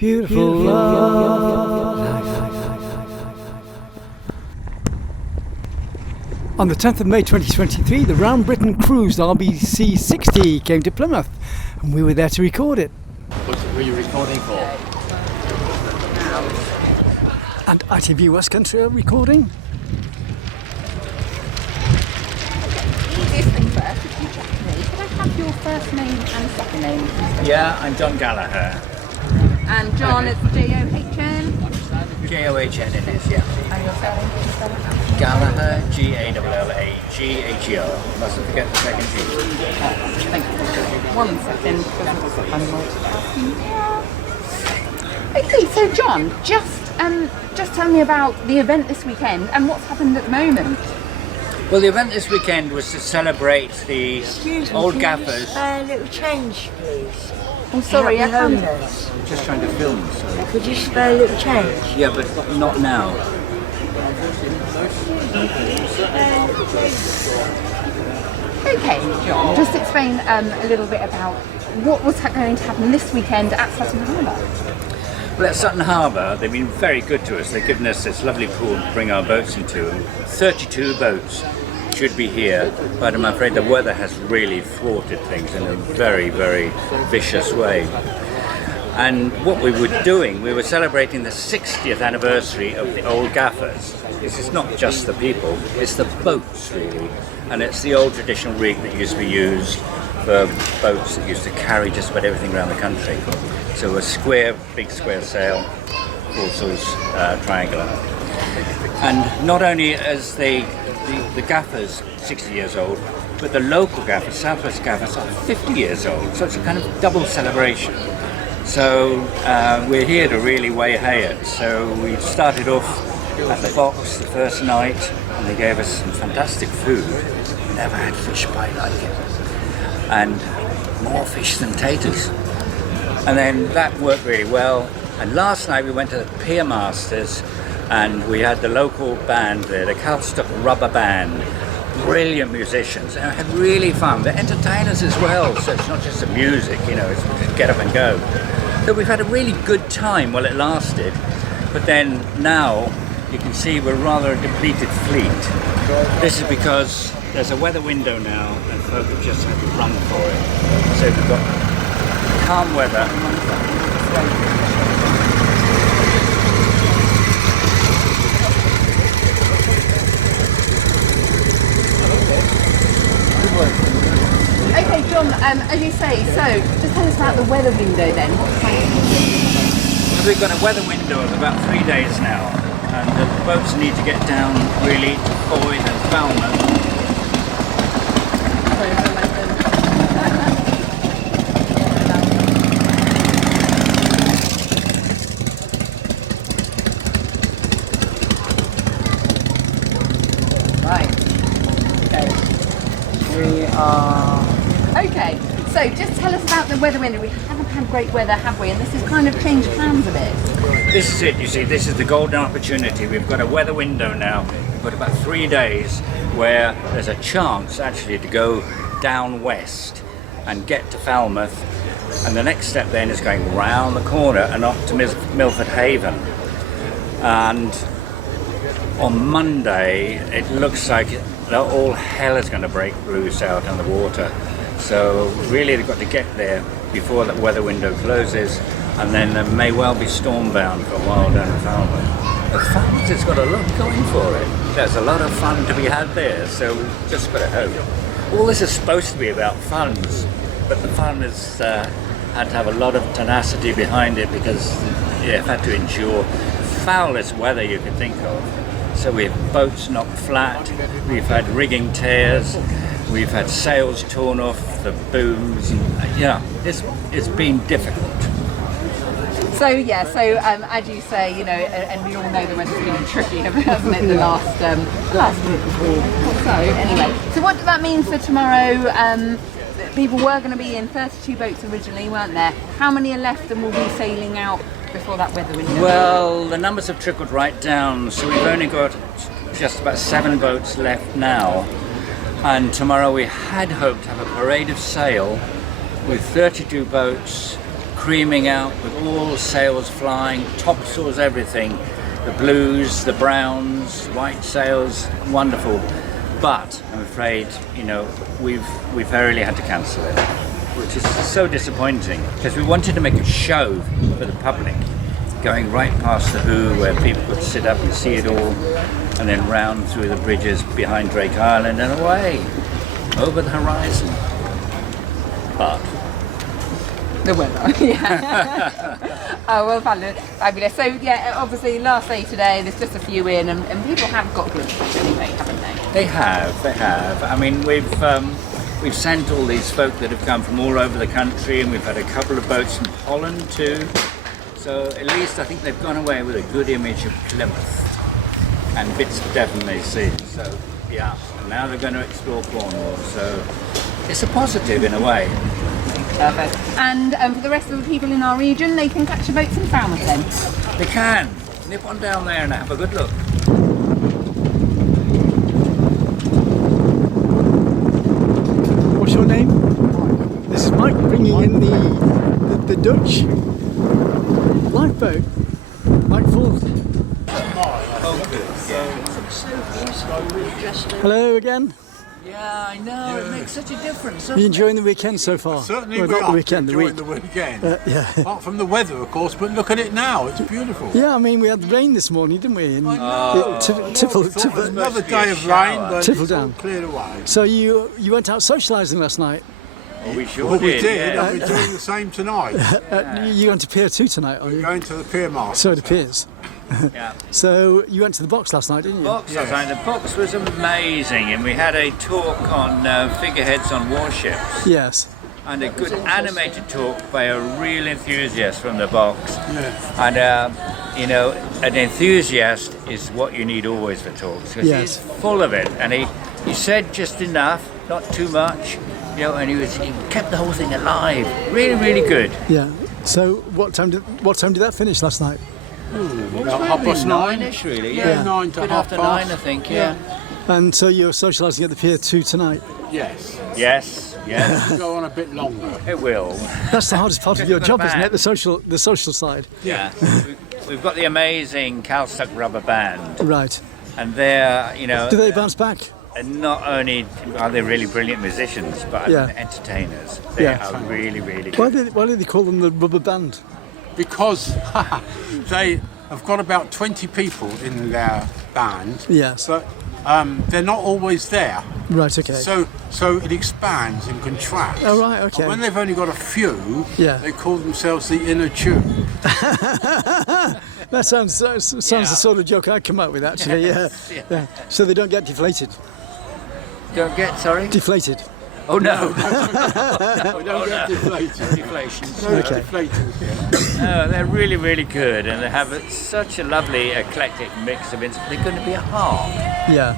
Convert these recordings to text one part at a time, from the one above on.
Beautiful love. On the 10th of May 2023, the Round Britain cruise RBC 60 came to Plymouth, and we were there to record it. What were you recording for? And ITV West Country are recording. Easiest thing first, if you check me, can I have your first name and second name? Yeah, I'm John Gallagher. And John, it's J-O-H-N? J-O-H-N it is, yeah. And your surname, can you spell it? Gallagher, G-A-L-L-A-G-H-E-R. Mustn't forget the second G. Thank you. 1 second, because I'm multitasking. Okay, so John, just tell me about the event this weekend and what's happened at the moment. Well, the event this weekend was to celebrate the old gaffers. A little change, please. Oh, sorry, I can't. I'm just trying to film, sorry. Could you spare a little change? Yeah, but not now. Okay, John, just explain a little bit about what was going to happen this weekend at Sutton Harbour. Well, at Sutton Harbour, they've been very good to us. They've given us this lovely pool to bring our boats into. 32 boats should be here, but I'm afraid the weather has really thwarted things in a very, very vicious way. And what we were doing, we were celebrating the 60th anniversary of the old gaffers. This is not just the people, it's the boats really. And it's the old traditional rig that used to be used for boats that used to carry just about everything around the country. So a square, big square sail, foresails, triangular. And not only as the gaffers 60 years old, but the local gaffers, Southwest gaffers, are 50 years old. So it's a kind of double celebration. So we're here to really weigh hay it. So we started off at the box the first night, and they gave us some fantastic food. Never had fish pie like it. And more fish than taters. And then that worked really well. And last night we went to the Pier Masters, and we had the local band there, the Calstock Rubber Band. Brilliant musicians, and I had really fun. They're entertainers as well, so it's not just the music, you know, it's just get up and go. So we've had a really good time while it lasted, but then now you can see we're rather a depleted fleet. This is because there's a weather window now, and folk have just had to run for it. So we've got calm weather. Okay, John, as you say, so just tell us about the weather window then. We've got a weather window of about 3 days now, and the boats need to get down really to Boyd and Falmouth. Right. Okay. We are... Okay, so just tell us about the weather window. We haven't had great weather, have we? And this has kind of changed plans a bit. This is it, you see, this is the golden opportunity. We've got a weather window now. We've got about 3 days where there's a chance actually to go down west and get to Falmouth. And the next step then is going round the corner and up to Milford Haven. And on Monday, it looks like all hell is going to break loose out on the water. So really they've got to get there before that weather window closes, and then there may well be storm-bound for a while down in Falmouth. But Falmouth has got a lot going for it. There's a lot of fun to be had there, so we've just got to hope. All this is supposed to be about funds, but the fun has had to have a lot of tenacity behind it, because you've had to endure the foulest weather you could think of. So we have boats knocked flat, we've had rigging tears, we've had sails torn off the booms, and it's been difficult. So yeah, as you say, you know, and we all know the weather's been tricky, hasn't it, the last week before. So anyway, so what does that mean for tomorrow? People were going to be in 32 boats originally, weren't there? How many are left and will be sailing out before that weather window? Well, the numbers have trickled right down, so we've only got just about 7 boats left now. And tomorrow we had hoped to have a parade of sail with 32 boats screaming out with all sails flying, topsails, everything. The blues, the browns, white sails, wonderful. But I'm afraid, you know, we've really had to cancel it, which is so disappointing because we wanted to make a show for the public, going right past the Who where people could sit up and see it all, and then round through the bridges behind Drake Island and away over the horizon. But the weather, yeah. Oh, well, fabulous. So, yeah, obviously, last day today, there's just a few in, and people have got glimpses anyway, haven't they? They have. I mean, we've sent all these folk that have come from all over the country, and we've had a couple of boats from Holland too. So at least I think they've gone away with a good image of Plymouth and bits of Devon they've seen. So, yeah, and now they're going to explore Cornwall. So it's a positive in a way. Perfect. And for the rest of the people in our region, they can catch your boats in Falmouth then? They can. Nip on down there and have a good look. What's your name? This is Mike bringing in the Dutch lifeboat. Mike Ford. Hello again. Yeah, I know. It makes such a difference. Are you enjoying the weekend so far? Certainly well, we not are the weekend, enjoying the weekend. Yeah. Apart from the weather, of course, but look at it now. It's beautiful. Yeah, I mean, we had rain this morning, didn't we? And Another day of rain, but tipple it's all down. cleared away. So you went out socialising last night? Well, we sure Well, we did. did, Yeah. and we're doing the same tonight. You're going to Pier 2 tonight, are you? Going to the Pier Master. So it appears. Yeah. So you went to the box last night, didn't you? Box, I was like, the box was amazing, and we had a talk on figureheads on warships, Yes. and a good animated talk by a real enthusiast from the box. Yeah. And you know, an enthusiast is what you need always for talks, because Yes. he's full of it, and he said just enough, not too much, you know, and he kept the whole thing alive. Really, really good. Yeah. So what time did that finish last night? About 9:30. Nine-ish, really. Yeah, 9 to Good half after past. 9, I think. Yeah. And so you're socialising at the Pier 2 tonight. Yes. Yes. Yes. Go on a bit longer. It will. That's the hardest part of your Got a job, isn't it? band. The social side. Yeah. We've got the amazing Calstuck Rubber Band, Right. and they're, you know, Do they bounce back? and not only are they really brilliant musicians, but Yeah. entertainers. They Yeah. are really, really Why good. do they call them the rubber band? Because they have got about 20 people in their band. Yes. But they're not always there. Right. Okay. So it expands and contracts. Oh, right, okay. And when they've only got a few, Yeah. they call themselves the inner tube. That sounds the sort of joke I'd come up with, actually. Yeah. Yeah. So they don't get deflated. Don't get, sorry? Deflated. Oh no. We don't get deflated. Deflation. No Okay. deflators. No, they're really, really good, and they have such a lovely eclectic mix of instruments. They're going to be a harp, Yeah.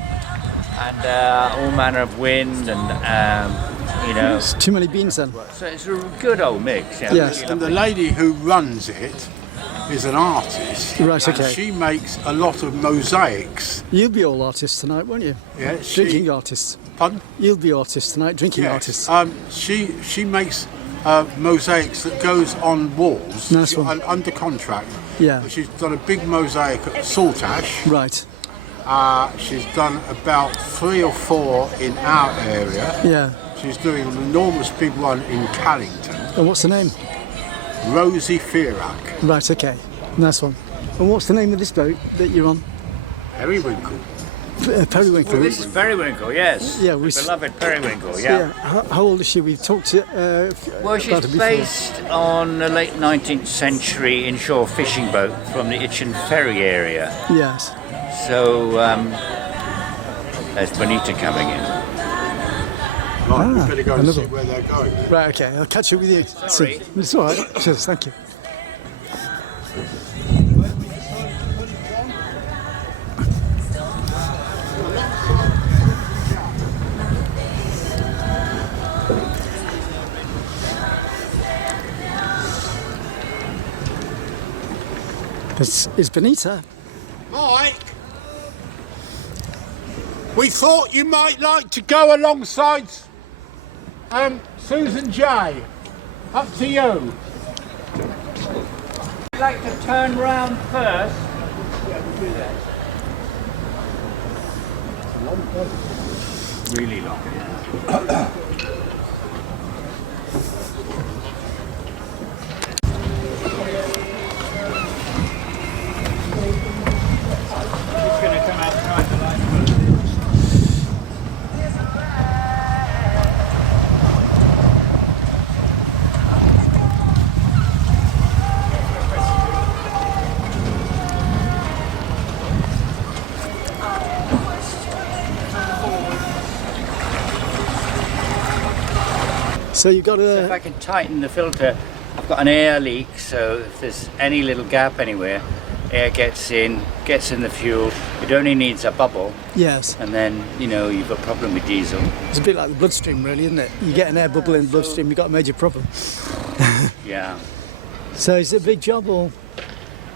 and all manner of wind, and you know, It's too many beans then. so it's a good old mix. Yeah. Yes. really And the lovely. lady who runs it is an artist. Right, and okay. she makes a lot of mosaics. You'll be all artists tonight, won't you? Yeah, Drinking artists. Pardon? You'll be artists tonight, drinking artists. She makes mosaics that goes on walls. Nice one. Under contract. Yeah. She's done a big mosaic at Saltash. Right. She's done about 3 or 4 in our area. Yeah. She's doing an enormous big one in Callington. And what's the name? Rosie Fearak. Right. Okay. Nice one. And what's the name of this boat that you're on? Periwinkle. Periwinkle. This is Periwinkle, yes. Yeah, The beloved Periwinkle, yeah. Yeah. How old is she? We've talked to Well, about she's her before. based on a late 19th century inshore fishing boat from the Itchen Ferry area. Yes. So there's Bonita coming in. Right, we better go and another see where they're going. Right. Okay. I'll catch up with you. Sorry. soon. It's all right. Cheers. Thank you. It's Benita. Mike, we thought you might like to go alongside Susan J. Up to you. like to turn round first. Really long. So you've got If I a... can tighten the filter, I've got an air leak, so if there's any little gap anywhere, air gets in the fuel. It only needs a bubble, Yes. and then, you know, you've got a problem with diesel. It's a bit like the bloodstream, really, isn't it? You get an air bubble in the bloodstream, you've got a major problem. Yeah. So is it a big job or...?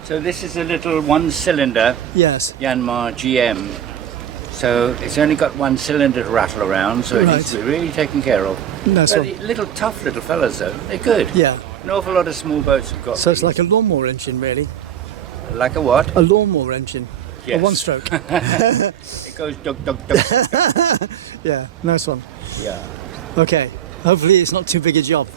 So this is a little one-cylinder Yes. Yanmar GM. So it's only got one cylinder to rattle around, so it needs to be really taken care of. Nice But one. little tough little fellas though, they're good. Yeah. An awful lot of small boats have got So it's these. like a lawnmower engine, really. Like a what? A lawnmower engine. Yes. A one-stroke. It goes dug dug dug. Yeah, nice one. Yeah. Okay. Hopefully it's not too big a job.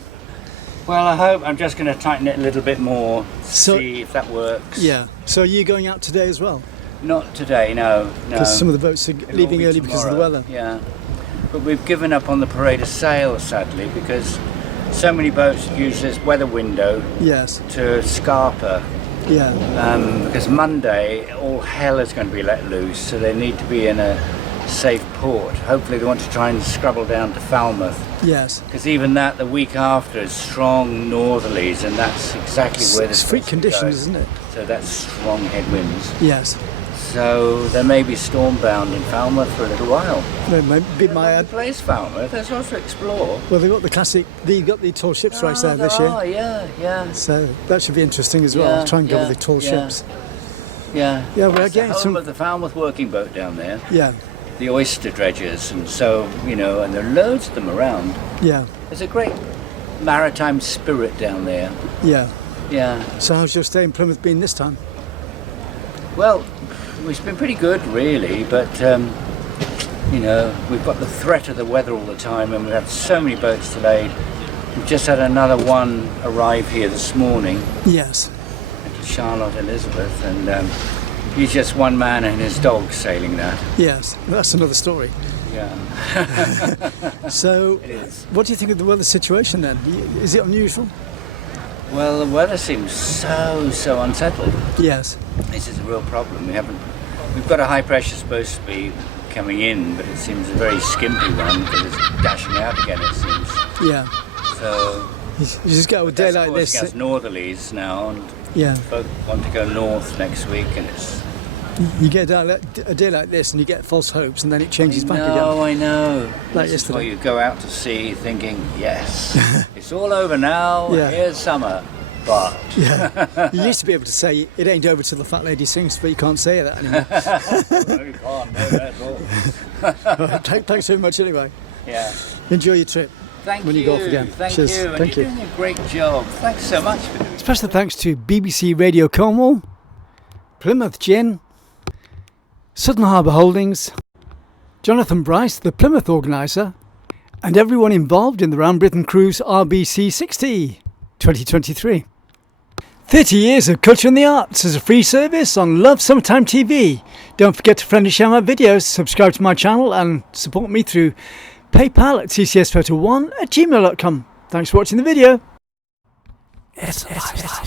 Well, I hope. I'm just going to tighten it a little bit more, So- see if that works. Yeah. So are you going out today as well? Not today, no. Because some of the boats are It'll leaving all be early because of the tomorrow. weather. Yeah. But we've given up on the parade of sail, sadly, because so many boats use this weather window Yes. to scarper. Yeah. Because Monday, all hell is going to be let loose, so they need to be in a safe port. Hopefully they want to try and scrabble down to Falmouth, Yes. because even that, the week after, is strong northerlies, and that's exactly where It's the freak conditions, isn't it? So that's strong headwinds. Yes. So they may be storm-bound in Falmouth for a little while. There might be my... Lovely place, Falmouth. There's lots to explore. Well, they've got the classic... They've got the tall ships race there this year. Oh, yeah, yeah. So that should be interesting as well. Yeah, I'll try and go yeah, with the tall yeah. ships. Yeah. Yeah, we're It's the getting home some... of the Falmouth working boat down there. Yeah. The oyster dredgers, and so, you know, and there are loads of them around. Yeah. There's a great maritime spirit down there. Yeah. Yeah. So how's your stay in Plymouth been this time? Well, it's been pretty good, really, but, you know, we've got the threat of the weather all the time, and we've had so many boats delayed. We've just had another one arrive here this morning, Yes. Charlotte Elizabeth, and he's just one man and his dog sailing that. Yes. That's another story. Yeah. So It is. what do you think of the weather situation then? Is it unusual? Well, the weather seems so unsettled. Yes. This is a real problem. We've got a high pressure supposed to be coming in, but it seems a very skimpy one because it's dashing out again, it seems. Yeah. So You just go a day that's, of like course, this. gets northerlies now, and Yeah. folk want to go north next week, and it's. You get a day like this and you get false hopes and then it changes back again. I know. Like This is why yesterday. you go out to sea thinking, yes, it's all over now. Yeah. Here's summer, but Yeah. You used to be able to say it ain't over till the fat lady sings, but you can't say that anymore. no, you can't. No, that's all. Thanks very much anyway. Yeah. Enjoy your trip. Thank When you. you go off again. Thank Cheers. you. And Thank you're you. doing a great job. Thanks so much for doing it. Special thanks to BBC Radio Cornwall, Plymouth Gin, Southern Harbour Holdings, Jonathan Brice, the Plymouth organiser, and everyone involved in the Round Britain Cruise RBC 60 2023. 30 years of culture and the arts as a free service on Love Summertime TV. Don't forget to friend and share my videos, subscribe to my channel and support me through PayPal at tcsphoto1@gmail.com. Thanks for watching the video. It's a lifestyle.